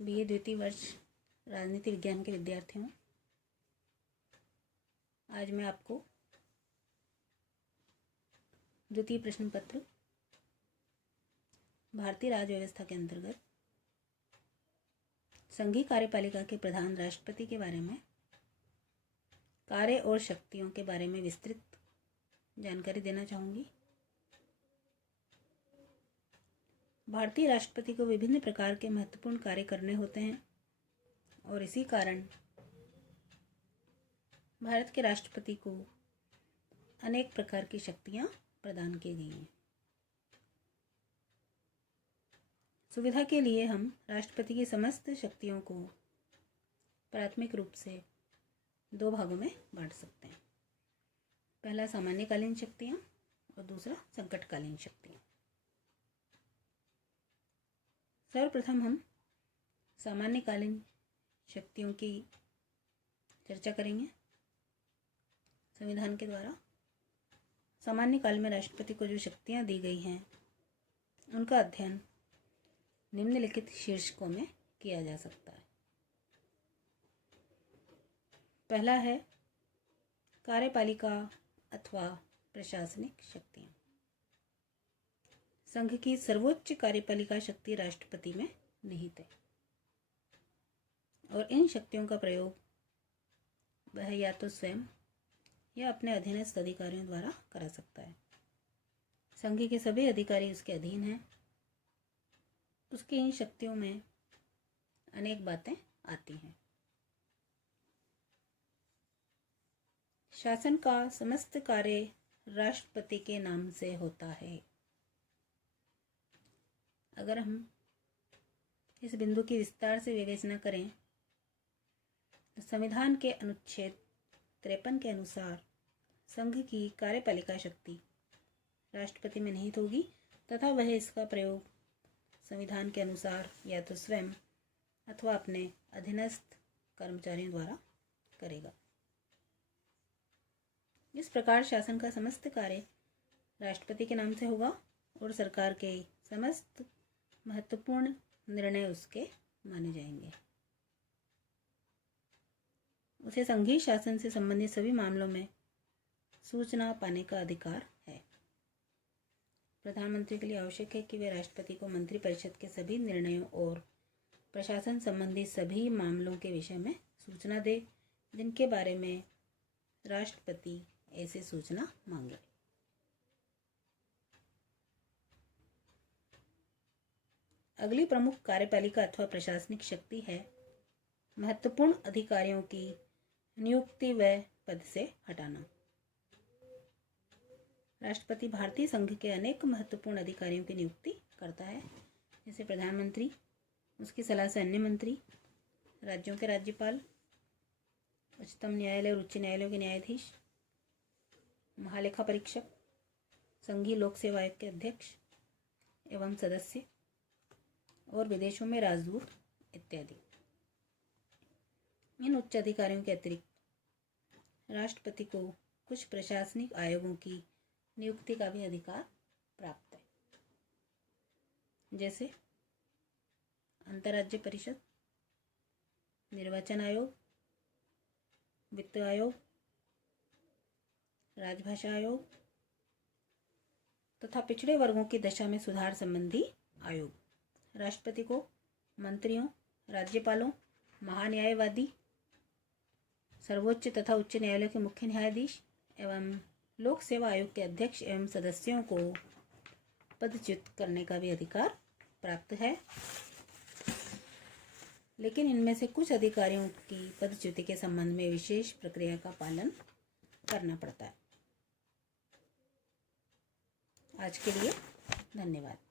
BA द्वितीय वर्ष राजनीति विज्ञान के विद्यार्थी हूँ। आज मैं आपको द्वितीय प्रश्न पत्र भारतीय राज्य व्यवस्था के अंतर्गत संघीय कार्यपालिका के प्रधान राष्ट्रपति के बारे में कार्य और शक्तियों के बारे में विस्तृत जानकारी देना चाहूँगी। भारतीय राष्ट्रपति को विभिन्न प्रकार के महत्वपूर्ण कार्य करने होते हैं और इसी कारण भारत के राष्ट्रपति को अनेक प्रकार की शक्तियाँ प्रदान की गई हैं। सुविधा के लिए हम राष्ट्रपति की समस्त शक्तियों को प्राथमिक रूप से दो भागों में बांट सकते हैं। पहला सामान्यकालीन शक्तियाँ और दूसरा संकटकालीन शक्तियाँ। सर्वप्रथम हम सामान्यकालीन शक्तियों की चर्चा करेंगे। संविधान के द्वारा सामान्य काल में राष्ट्रपति को जो शक्तियाँ दी गई हैं उनका अध्ययन निम्नलिखित शीर्षकों में किया जा सकता है। पहला है कार्यपालिका अथवा प्रशासनिक शक्तियाँ। संघ की सर्वोच्च कार्यपालिका शक्ति राष्ट्रपति में निहित है और इन शक्तियों का प्रयोग वह या तो स्वयं या अपने अधीनस्थ अधिकारियों द्वारा करा सकता है। संघ के सभी अधिकारी उसके अधीन हैं। उसकी इन शक्तियों में अनेक बातें आती हैं। शासन का समस्त कार्य राष्ट्रपति के नाम से होता है। अगर हम इस बिंदु की विस्तार से विवेचना करें तो संविधान के अनुच्छेद 53 के अनुसार संघ की कार्यपालिका शक्ति राष्ट्रपति में निहित होगी तथा वह इसका प्रयोग संविधान के अनुसार या तो स्वयं अथवा अपने अधीनस्थ कर्मचारियों द्वारा करेगा। इस प्रकार शासन का समस्त कार्य राष्ट्रपति के नाम से होगा और सरकार के समस्त महत्वपूर्ण निर्णय उसके माने जाएंगे। उसे संघीय शासन से संबंधित सभी मामलों में सूचना पाने का अधिकार है। प्रधानमंत्री के लिए आवश्यक है कि वे राष्ट्रपति को मंत्रिपरिषद के सभी निर्णयों और प्रशासन संबंधी सभी मामलों के विषय में सूचना दे जिनके बारे में राष्ट्रपति ऐसी सूचना मांगे। अगली प्रमुख कार्यपालिका अथवा प्रशासनिक शक्ति है महत्वपूर्ण अधिकारियों की नियुक्ति व पद से हटाना। राष्ट्रपति भारतीय संघ के अनेक महत्वपूर्ण अधिकारियों की नियुक्ति करता है, जैसे प्रधानमंत्री, उसकी सलाह से अन्य मंत्री, राज्यों के राज्यपाल, उच्चतम न्यायालय और उच्च न्यायालयों के न्यायाधीश, महालेखा परीक्षक, संघीय लोक सेवा आयोग के अध्यक्ष एवं सदस्य और विदेशों में राजदूत इत्यादि। इन उच्च अधिकारियों के अतिरिक्त राष्ट्रपति को कुछ प्रशासनिक आयोगों की नियुक्ति का भी अधिकार प्राप्त है, जैसे अंतर्राज्य परिषद, निर्वाचन आयोग, वित्त आयोग, राजभाषा आयोग तथा पिछड़े वर्गों की दशा में सुधार संबंधी आयोग। राष्ट्रपति को मंत्रियों, राज्यपालों, महान्यायवादी, सर्वोच्च तथा उच्च न्यायालय के मुख्य न्यायाधीश एवं लोक सेवा आयोग के अध्यक्ष एवं सदस्यों को पदच्युत करने का भी अधिकार प्राप्त है, लेकिन इनमें से कुछ अधिकारियों की पदच्युति के संबंध में विशेष प्रक्रिया का पालन करना पड़ता है। आज के लिए धन्यवाद।